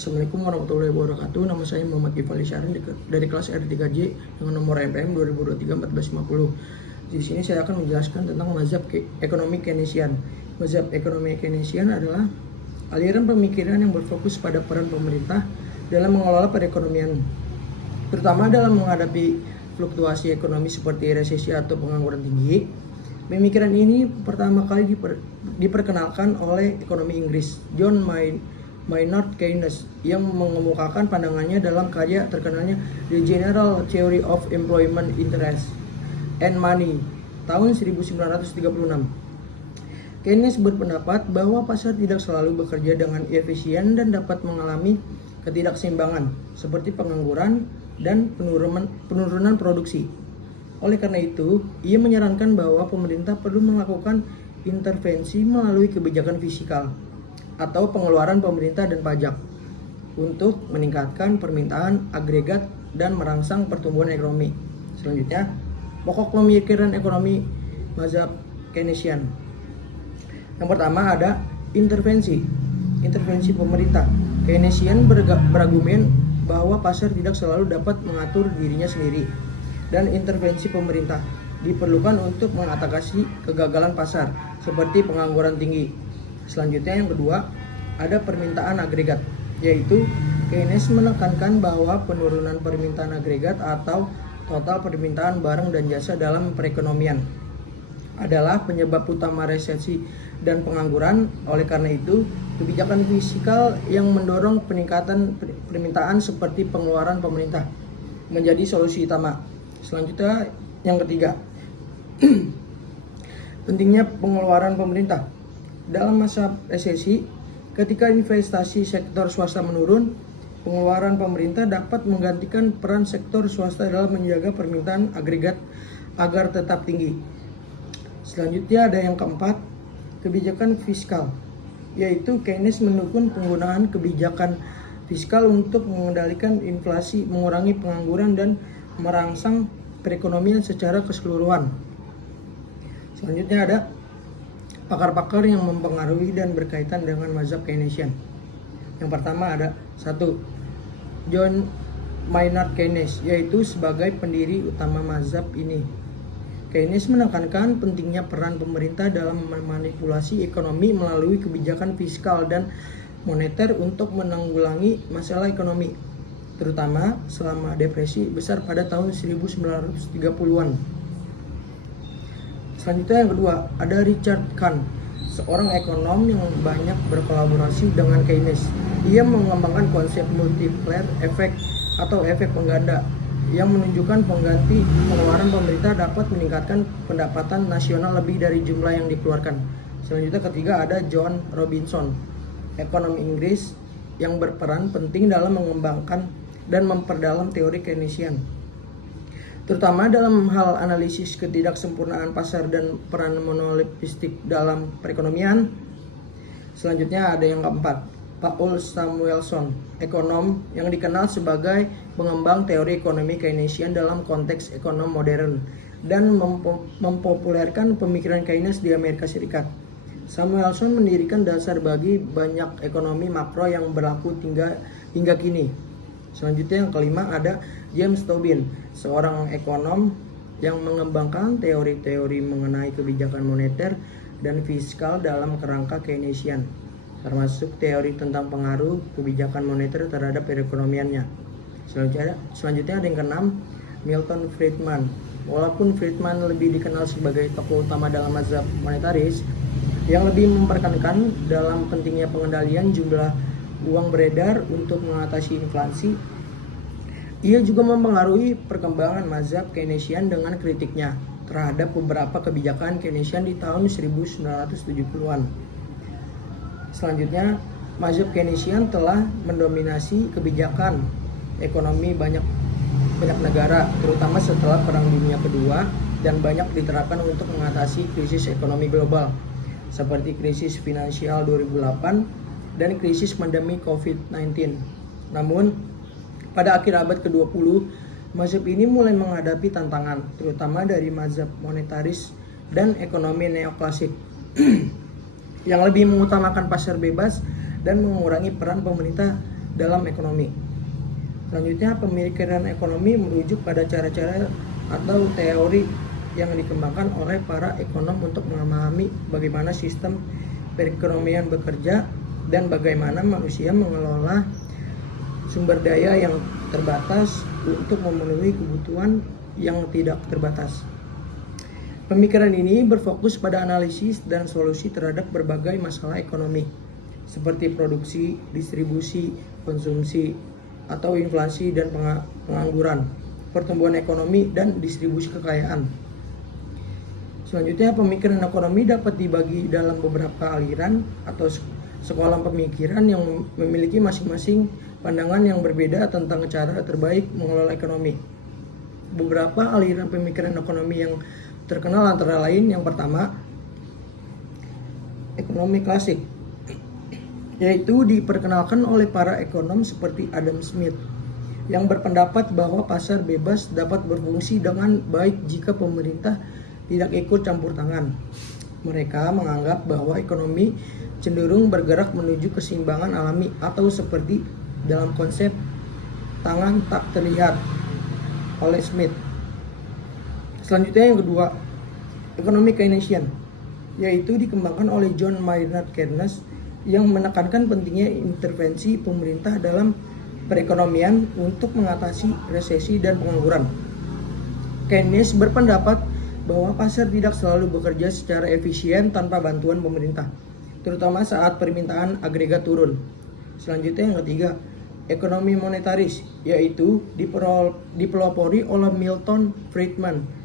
Assalamualaikum warahmatullahi wabarakatuh. Nama saya Muhammad Gifali Syahrin dari kelas R3J dengan nomor MPM 2023-1450. Di sini saya akan menjelaskan tentang mazhab ekonomi Keynesian. Mazhab ekonomi Keynesian adalah aliran pemikiran yang berfokus pada peran pemerintah dalam mengelola perekonomian, terutama dalam menghadapi fluktuasi ekonomi seperti resesi atau pengangguran tinggi. Pemikiran ini pertama kali diperkenalkan oleh ekonomi Inggris John Maynard Keynes yang mengemukakan pandangannya dalam karya terkenalnya The General Theory of Employment, Interest and Money tahun 1936. Keynes berpendapat bahwa pasar tidak selalu bekerja dengan efisien dan dapat mengalami ketidakseimbangan seperti pengangguran dan penurunan produksi. Oleh karena itu, ia menyarankan bahwa pemerintah perlu melakukan intervensi melalui kebijakan fiskal atau pengeluaran pemerintah dan pajak untuk meningkatkan permintaan agregat dan merangsang pertumbuhan ekonomi. Selanjutnya, pokok pemikiran ekonomi mazhab Keynesian. Yang pertama ada intervensi pemerintah. Keynesian berargumen bahwa pasar tidak selalu dapat mengatur dirinya sendiri dan intervensi pemerintah diperlukan untuk mengatasi kegagalan pasar seperti pengangguran tinggi. Selanjutnya yang kedua, ada permintaan agregat, yaitu Keynes menekankan bahwa penurunan permintaan agregat atau total permintaan barang dan jasa dalam perekonomian adalah penyebab utama resesi dan pengangguran. Oleh karena itu, kebijakan fiskal yang mendorong peningkatan permintaan seperti pengeluaran pemerintah menjadi solusi utama. Selanjutnya yang ketiga, pentingnya pengeluaran pemerintah. Dalam masa resesi, ketika investasi sektor swasta menurun, pengeluaran pemerintah dapat menggantikan peran sektor swasta dalam menjaga permintaan agregat agar tetap tinggi. Selanjutnya ada yang keempat, kebijakan fiskal, yaitu Keynes mendukung penggunaan kebijakan fiskal untuk mengendalikan inflasi, mengurangi pengangguran, dan merangsang perekonomian secara keseluruhan. Selanjutnya ada pakar-pakar yang mempengaruhi dan berkaitan dengan mazhab Keynesian. Yang pertama ada 1. John Maynard Keynes, yaitu sebagai pendiri utama mazhab ini. Keynes menekankan pentingnya peran pemerintah dalam memanipulasi ekonomi melalui kebijakan fiskal dan moneter untuk menanggulangi masalah ekonomi, terutama selama depresi besar pada tahun 1930-an. Selanjutnya yang kedua, ada Richard Kahn, seorang ekonom yang banyak berkolaborasi dengan Keynes. Ia mengembangkan konsep multiplier effect atau efek pengganda yang menunjukkan pengganti pengeluaran pemerintah dapat meningkatkan pendapatan nasional lebih dari jumlah yang dikeluarkan. Selanjutnya ketiga ada John Robinson, ekonom Inggris yang berperan penting dalam mengembangkan dan memperdalam teori Keynesian, terutama dalam hal analisis ketidaksempurnaan pasar dan peran monopolistik dalam perekonomian. Selanjutnya ada yang keempat, Paul Samuelson, ekonom yang dikenal sebagai pengembang teori ekonomi Keynesian dalam konteks ekonomi modern dan mempopulerkan pemikiran Keynes di Amerika Serikat. Samuelson mendirikan dasar bagi banyak ekonomi makro yang berlaku hingga kini. Selanjutnya yang kelima ada James Tobin, seorang ekonom yang mengembangkan teori-teori mengenai kebijakan moneter dan fiskal dalam kerangka Keynesian, termasuk teori tentang pengaruh kebijakan moneter terhadap perekonomiannya. Selanjutnya ada yang keenam, Milton Friedman. Walaupun Friedman lebih dikenal sebagai tokoh utama dalam mazhab monetaris yang lebih memperkenalkan dalam pentingnya pengendalian jumlah uang beredar untuk mengatasi inflasi, ia juga mempengaruhi perkembangan mazhab Keynesian dengan kritiknya terhadap beberapa kebijakan Keynesian di tahun 1970-an. Selanjutnya, mazhab Keynesian telah mendominasi kebijakan ekonomi banyak negara, terutama setelah Perang Dunia Kedua, dan banyak diterapkan untuk mengatasi krisis ekonomi global seperti krisis finansial 2008 dan krisis pandemi COVID-19. Namun, pada akhir abad ke-20, mazhab ini mulai menghadapi tantangan, terutama dari mazhab monetaris dan ekonomi neoklasik yang lebih mengutamakan pasar bebas dan mengurangi peran pemerintah dalam ekonomi. Selanjutnya, pemikiran ekonomi merujuk pada cara-cara atau teori yang dikembangkan oleh para ekonom untuk memahami bagaimana sistem perekonomian bekerja dan bagaimana manusia mengelola sumber daya yang terbatas untuk memenuhi kebutuhan yang tidak terbatas. Pemikiran ini berfokus pada analisis dan solusi terhadap berbagai masalah ekonomi, seperti produksi, distribusi, konsumsi, atau inflasi dan pengangguran, pertumbuhan ekonomi, dan distribusi kekayaan. Selanjutnya, pemikiran ekonomi dapat dibagi dalam beberapa aliran atau sekolah pemikiran yang memiliki masing-masing pandangan yang berbeda tentang cara terbaik mengelola ekonomi. Beberapa aliran pemikiran ekonomi yang terkenal antara lain, yang pertama, ekonomi klasik, yaitu diperkenalkan oleh para ekonom seperti Adam Smith, yang berpendapat bahwa pasar bebas dapat berfungsi dengan baik jika pemerintah tidak ikut campur tangan. Mereka menganggap bahwa ekonomi cenderung bergerak menuju keseimbangan alami atau seperti dalam konsep tangan tak terlihat oleh Smith. Selanjutnya, yang kedua, ekonomi Keynesian, yaitu dikembangkan oleh John Maynard Keynes, yang menekankan pentingnya intervensi pemerintah dalam perekonomian untuk mengatasi resesi dan pengangguran. Keynes berpendapat bahwa pasar tidak selalu bekerja secara efisien tanpa bantuan pemerintah, terutama saat permintaan agregat turun. Selanjutnya, yang ketiga, ekonomi monetaris, yaitu dipelopori oleh Milton Friedman,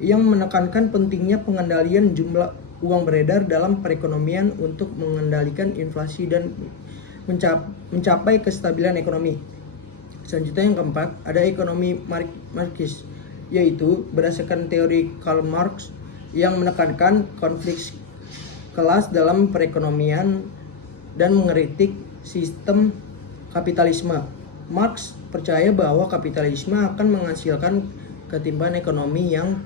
yang menekankan pentingnya pengendalian jumlah uang beredar dalam perekonomian untuk mengendalikan inflasi dan mencapai kestabilan ekonomi. Selanjutnya, yang keempat, ada ekonomi Marxis, yaitu berdasarkan teori Karl Marx yang menekankan konflik kelas dalam perekonomian dan mengkritik sistem kapitalisme. Marx percaya bahwa kapitalisme akan menghasilkan ketimpangan ekonomi yang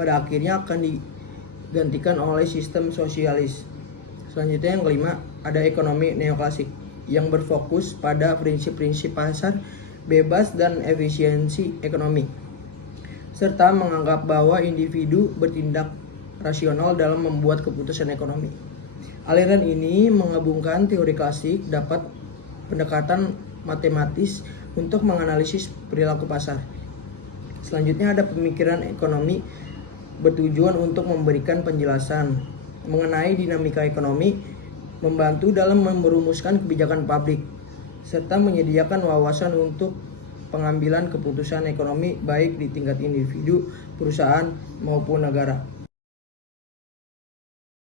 pada akhirnya akan digantikan oleh sistem sosialis. Selanjutnya, yang kelima, ada ekonomi neoklasik yang berfokus pada prinsip-prinsip pasar bebas dan efisiensi ekonomi, serta menganggap bahwa individu bertindak rasional dalam membuat keputusan ekonomi. Aliran ini menggabungkan teori klasik dapat pendekatan matematis untuk menganalisis perilaku pasar. Selanjutnya, ada pemikiran ekonomi bertujuan untuk memberikan penjelasan mengenai dinamika ekonomi, membantu dalam merumuskan kebijakan publik, serta menyediakan wawasan untuk pengambilan keputusan ekonomi baik di tingkat individu, perusahaan, maupun negara.